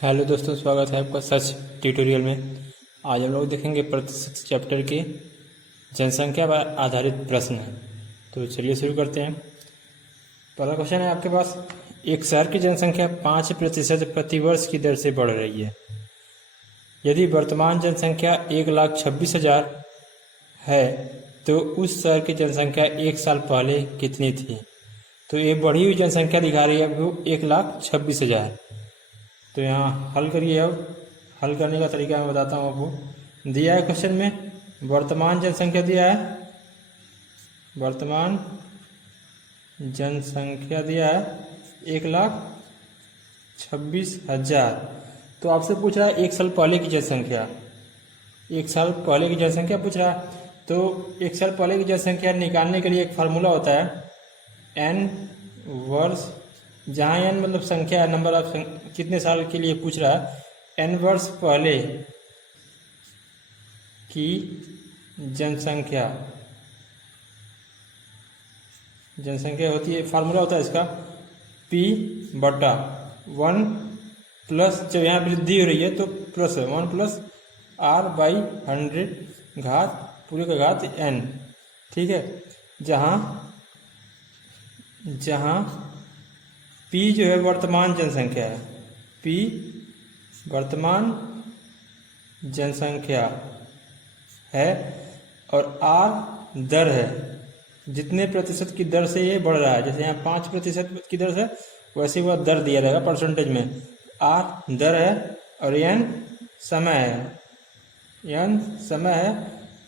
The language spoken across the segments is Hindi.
हेलो दोस्तों, स्वागत है आपका सर्च ट्यूटोरियल में। आज हम लोग देखेंगे प्रतिशत चैप्टर के जनसंख्या पर आधारित प्रश्न है। तो चलिए शुरू करते हैं। पहला क्वेश्चन है आपके पास, एक शहर की जनसंख्या 5% प्रतिवर्ष की दर से बढ़ रही है। यदि वर्तमान जनसंख्या 1,26,000 है तो उस शहर की जनसंख्या एक साल पहले कितनी थी। तो ये बढ़ी हुई जनसंख्या दिखा रही है आपको 1,26,000। तो यहाँ हल करिए। अब हल करने का तरीका मैं बताता हूँ आपको। दिया है क्वेश्चन में वर्तमान जनसंख्या दिया है, वर्तमान जनसंख्या दिया है 1,26,000। तो आपसे पूछ रहा है एक साल पहले की जनसंख्या, एक साल पहले की जनसंख्या पूछ रहा है। तो एक साल पहले की जनसंख्या निकालने के लिए एक फार्मूला होता है n वर्ष, जहाँ n मतलब संख्या है, नंबर ऑफ कितने साल के लिए पूछ रहा है। n वर्ष पहले की जनसंख्या, जनसंख्या होती है, फार्मूला होता है इसका p/1 प्लस, जब यहाँ वृद्धि हो रही है तो प्लस 1 प्लस r/100 घात पूरे का घात n। ठीक है, जहाँ P जो है वर्तमान जनसंख्या है, P वर्तमान जनसंख्या है और R दर है, जितने प्रतिशत की दर से ये बढ़ रहा है। जैसे यहाँ 5% की दर से, वैसे वह दर दिया जाएगा परसेंटेज में। R दर है और n समय है, n समय है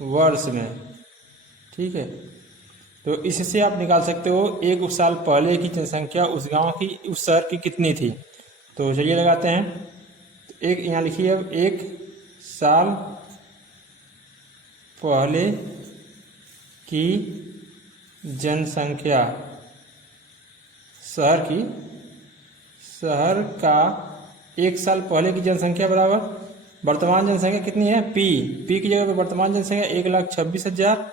वर्ष में। ठीक है, तो इससे आप निकाल सकते हो एक साल पहले की जनसंख्या उस गांव की, उस शहर की कितनी थी। तो चलिए लगाते हैं। तो एक यहाँ लिखिए, अब एक साल पहले की जनसंख्या, शहर का एक साल पहले की जनसंख्या बराबर वर्तमान जनसंख्या कितनी है, P की जगह पे वर्तमान जनसंख्या 1,26,000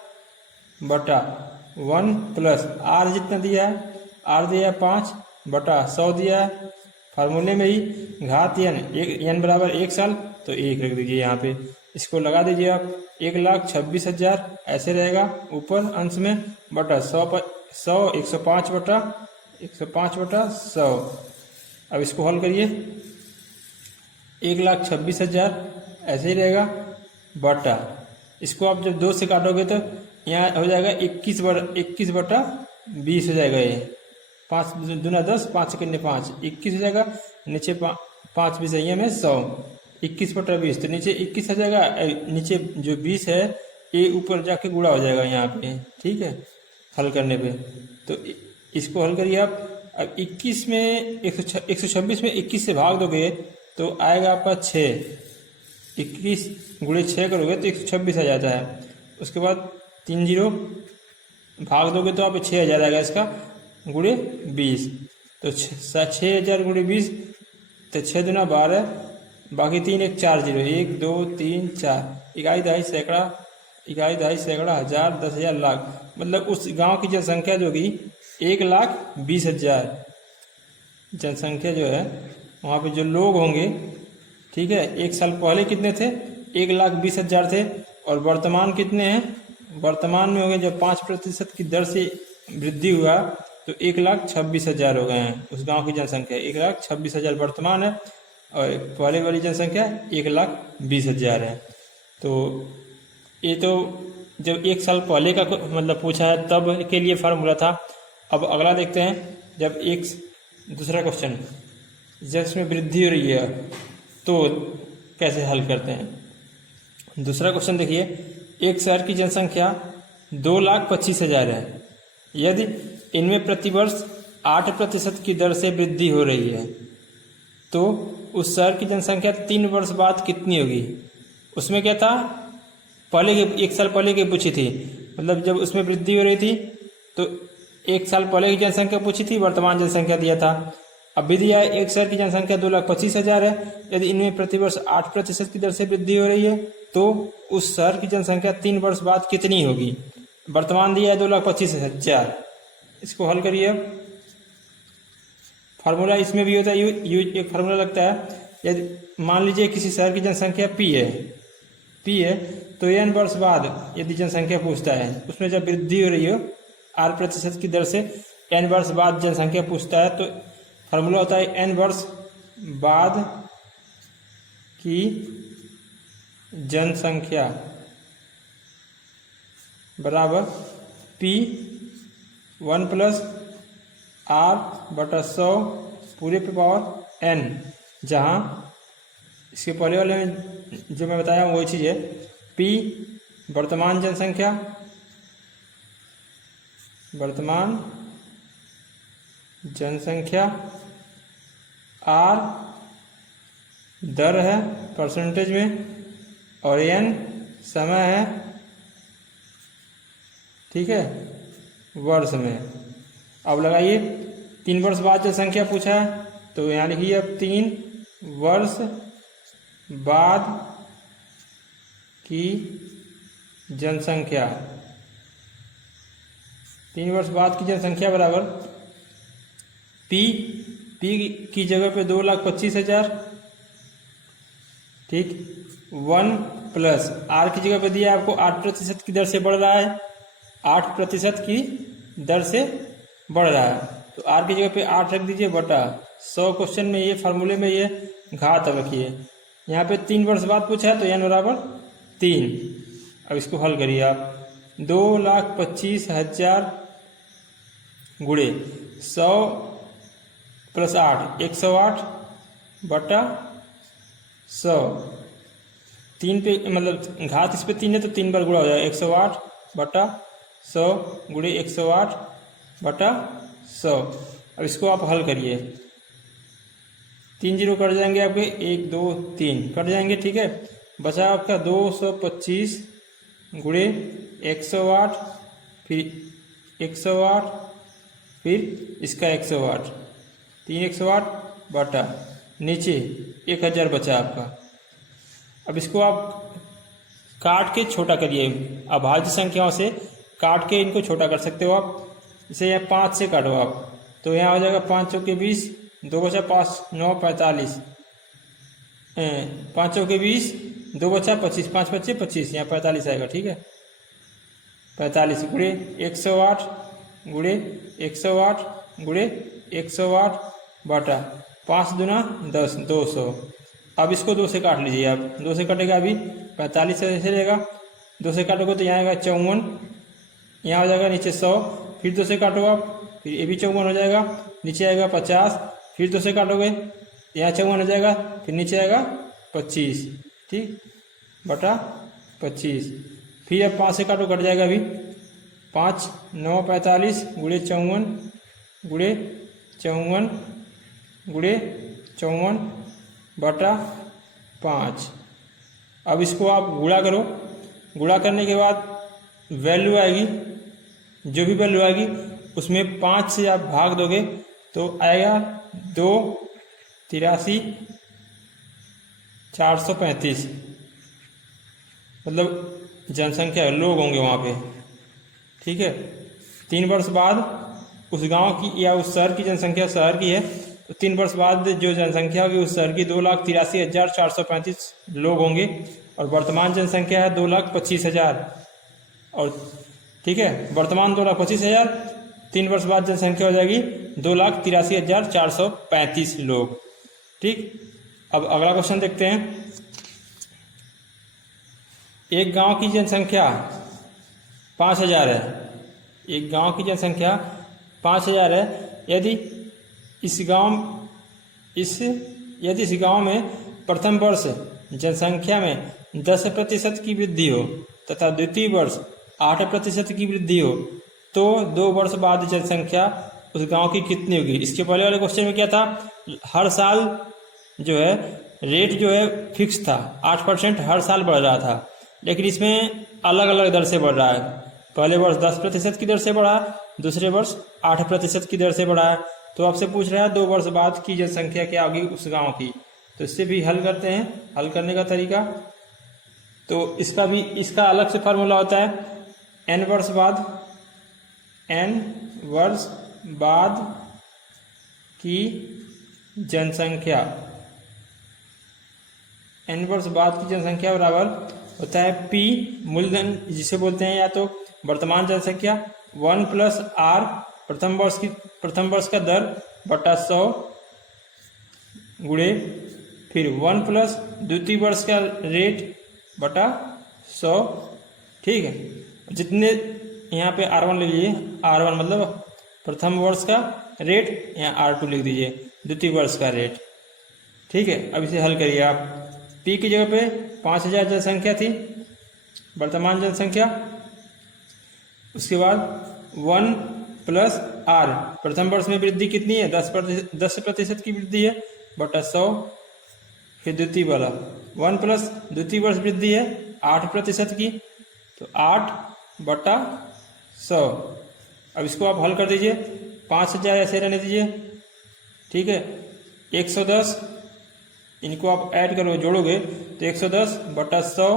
बटा 1 प्लस R जितना दिया है, R दिया है 5/100 दिया है। फार्मूले में ही घात n बराबर एक साल, तो 1 रख दीजिए यहाँ पे। इसको लगा दीजिए आप, 1,26,000 ऐसे रहेगा ऊपर अंश में, बटा 100 105/100। अब इसको हल करिए, 1,26,000 ऐसे ही रहेगा बटा, इसको आप जब 2 से काटोगे तो यहाँ हो जाएगा 21/20 हो जाएगा। ये 5 दूना 10, 5 सेकंड 5, 21 हो जाएगा। नीचे 5 20 है में 100, 21/20, तो नीचे 21 हो जाएगा। नीचे जो 20 है ये ऊपर जाके गुणा हो जाएगा यहाँ पे। ठीक है, हल करने पे तो इसको हल करिए आप। अब 21 में 126 में 21 से भाग दोगे तो आएगा आपका 6। 21 गुणे 6 करोगे तो 126 आ जाता है। उसके बाद 3 0 भाग दोगे तो आप 6,000 आएगा इसका, गुणे 20। तो 6,000 गुणे 20, तो 6 दूना 12, बाकी 3 1 4 0, 1 2 3 4, 1,5 सैकड़ा, 1,5 सैकड़ा, 1000, 10,000, लाख। मतलब उस गांव की जनसंख्या जो कि 1,20,000 जनसंख्या जो है, वहाँ पे जो लोग होंगे, ठीक है, एक साल पहले कितने थे, 1,20,000 थे। और वर्तमान कितने हैं, वर्तमान में हो गए, जब 5% की दर से वृद्धि हुआ तो 1,26,000 हो गए हैं। उस गांव की जनसंख्या 1,26,000 वर्तमान है और पहले वाली जनसंख्या 1,20,000 है। तो ये तो जब एक साल पहले का मतलब पूछा है तब के लिए फार्मूला था। अब अगला देखते हैं, जब दूसरा क्वेश्चन, जब इसमें वृद्धि हो रही है तो कैसे हल करते हैं। दूसरा क्वेश्चन देखिए, एक शहर की जनसंख्या 2,25,000 है। यदि इनमें प्रतिवर्ष 8% की दर से वृद्धि हो रही है तो उस शहर की जनसंख्या 3 वर्ष बाद कितनी होगी। उसमें क्या था, पहले के एक साल पहले की पूछी थी, मतलब जब उसमें वृद्धि हो रही थी तो एक साल पहले की जनसंख्या पूछी थी, वर्तमान जनसंख्या दिया था। अब भी दिया है एक शहर की जनसंख्या 2,25,000 है। यदि इनमें प्रतिवर्ष 8% की दर से वृद्धि हो रही है तो उस शहर की जनसंख्या 3 वर्ष बाद कितनी होगी। वर्तमान दिया है 2,25,000। इसको हल करिए। फार्मूला इसमें भी होता है यूज, एक फार्मूला लगता है यदि मान लीजिए किसी शहर की जनसंख्या P है तो n वर्ष बाद यदि जनसंख्या पूछता है, उसमें जब वृद्धि हो रही हो R% की दर से n वर्ष बाद जनसंख्या पूछता है, तो फार्मूला होता है n वर्ष बाद की जनसंख्या बराबर P 1 + R/100 पूरे पे पावर n, जहाँ इसके पहले वाले में जो मैं बताया वही चीज़ है। P वर्तमान जनसंख्या, R दर है परसेंटेज में, और n समय है, ठीक है, वर्ष में। अब लगाइए 3 वर्ष बाद जनसंख्या पूछा है, तो यहाँ लिखिए अब 3 वर्ष बाद की जनसंख्या, 3 वर्ष बाद की जनसंख्या बराबर P की जगह पे 2,25,000, ठीक, 1 + R की जगह पे दिया आपको 8% की दर से बढ़ रहा है, 8% की दर से बढ़ रहा है, तो R की जगह पे 8 रख दीजिए बटा 100। क्वेश्चन में ये फार्मूले में ये घात रखिए। यहाँ पे 3 वर्ष बाद पूछा है तो n बराबर 3। अब इसको हल करिए आप, 2,25,000 गुणे 100 + 8 108 बटा 100, 3 पे मतलब घात इस पे 3 है तो 3 बार गुणा हो जाएगा, 108 बटा 100 गुणे 108 बटा 100। अब इसको आप हल करिए, 3 0 कट जाएंगे आपके, 1 2 3 कट जाएंगे, ठीक है। बचा आपका 225 गुणे 108 फिर 108 फिर इसका 108, 3 108 बटा नीचे 1000 बचा आपका। अब इसको आप काट के छोटा करिए, अभाज्य संख्याओं से काट के इनको छोटा कर सकते हो आप। इसे यहाँ 5 से काटो आप, तो यहाँ हो जाएगा 5 चौके 20, 2 बचा 5 9 45, 5 चौके 20, 2 बचा 25, 5 बचे 25, यहाँ 45 आएगा, ठीक है। 45 गुणे 108 गुणे 108 गुणे 108 बटा 5 दूना 10, 200। अब इसको 2 से काट लीजिए आप, 2 से कटेगा अभी 45 ऐसे रहेगा, 2 से काटोगे तो यहाँ आएगा 54, यहाँ हो जाएगा नीचे 100, फिर 2 से काटो आप, फिर ये भी 54 हो जाएगा, नीचे आएगा 50, फिर 2 से काटोगे यहाँ 54 हो जाएगा, फिर नीचे आएगा 25, ठीक, बटा 25। फिर अब 5 से काटो, कट जाएगा अभी 5 9 45 गुणे 54 गुणे 54 गुणे 54 बटा 5। अब इसको आप गुणा करो, गुणा करने के बाद वैल्यू आएगी, जो भी वैल्यू आएगी उसमें 5 से आप भाग दोगे तो आएगा 2 83 435, मतलब जनसंख्या लोग होंगे वहाँ पे, ठीक है। 3 वर्ष बाद उस गांव की या उस शहर की जनसंख्या शहर की है, तो 3 वर्ष बाद जो जनसंख्या होगी उस शहर की 2,83,435 लोग होंगे, और वर्तमान जनसंख्या है 2,25,000, और ठीक है, वर्तमान 2,25,000, 3 वर्ष बाद जनसंख्या हो जाएगी 2,83,435 लोग, ठीक। अब अगला क्वेश्चन देखते हैं। एक गांव की जनसंख्या 5,000 है, एक गांव की जनसंख्या 5,000 है, यदि इस गांव में प्रथम वर्ष जनसंख्या में 10% की वृद्धि हो तथा द्वितीय वर्ष 8% की वृद्धि हो, तो 2 वर्ष बाद जनसंख्या उस गांव की कितनी होगी। इसके पहले वाले क्वेश्चन में क्या था, हर साल जो है रेट जो है फिक्स था, 8% हर साल बढ़ रहा था, लेकिन इसमें अलग अलग दर से बढ़ रहा है। पहले वर्ष 10% की दर से बढ़ा, दूसरे वर्ष 8% की दर से बढ़ा है। तो आपसे पूछ रहा है 2 वर्ष बाद की जनसंख्या क्या होगी उस गांव की, तो इससे भी हल करते हैं। हल करने का तरीका, तो इसका अलग से फार्मूला होता है, n वर्ष बाद की जनसंख्या n वर्ष बाद की जनसंख्या बराबर होता है p मूलधन, जिसे बोलते हैं या तो वर्तमान जनसंख्या, 1 प्लस r प्रथम वर्ष का दर बटा 100 गुणे फिर 1 प्लस द्वितीय वर्ष का रेट बटा 100। ठीक है, जितने यहाँ पे R1 ले लीजिए, R1 मतलब प्रथम वर्ष का रेट, यहाँ R2 लिख दीजिए द्वितीय वर्ष का रेट। ठीक है, अब इसे हल करिए आप। P की जगह पे 5000 जनसंख्या थी, वर्तमान जनसंख्या, उसके बाद 1 प्लस R प्रथम वर्ष में वृद्धि कितनी है, 10% की वृद्धि है बटा 100, फिर द्वितीय वाला 1 प्लस द्वितीय वर्ष वृद्धि है 8% की, तो 8 बटा 100। अब इसको आप हल कर दीजिए, 5000 ऐसे रहने दीजिए। ठीक है, 110 इनको आप ऐड करोगे, जोड़ोगे तो 110 बटा 100,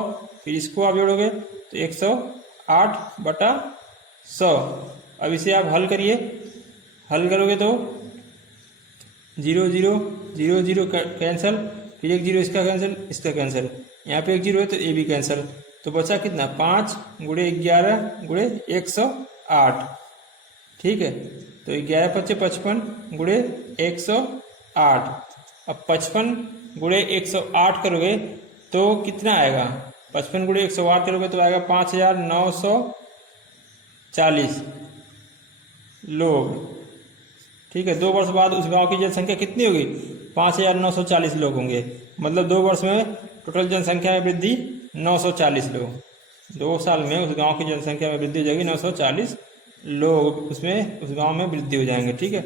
फिर इसको आप जोड़ोगे तो 108 बटा 100। अब इसे आप हल करिए, हल करोगे तो 0 0 0 0 कैंसिल, फिर 1 0 इसका कैंसिल, इसका कैंसिल, यहाँ पे 1 0 है तो ये भी कैंसिल, तो बचा कितना 5 गुणे 11 गुणे 108। ठीक है, तो 11 × 5 = 55 गुणे 108। अब 55 गुणे 108 करोगे तो कितना आएगा, 55 गुणे 108 करोगे तो आएगा 5940 लोग। ठीक है, 2 वर्ष बाद उस गांव की जनसंख्या कितनी होगी, 5940 लोग होंगे। मतलब 2 वर्ष में टोटल जनसंख्या में वृद्धि 940 लोग। 2 साल में उस गांव की जनसंख्या में वृद्धि हो जाएगी 940 लोग, उसमें उस गांव में वृद्धि हो जाएंगे। ठीक है,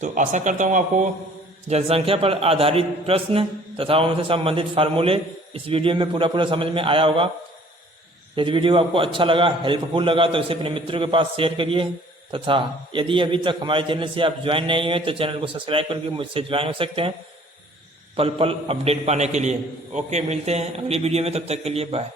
तो आशा करता हूँ आपको जनसंख्या पर आधारित प्रश्न तथा उनसे संबंधित फार्मूले इस वीडियो में पूरा समझ में आया होगा। यदि वीडियो आपको अच्छा लगा, हेल्पफुल लगा तो इसे अपने मित्रों के पास शेयर करिए, तथा यदि अभी तक हमारे चैनल से आप ज्वाइन नहीं हुए तो चैनल को सब्सक्राइब करके मुझसे ज्वाइन हो सकते हैं पल पल अपडेट पाने के लिए। ओके, मिलते हैं अगली वीडियो में, तब तक के लिए बाय।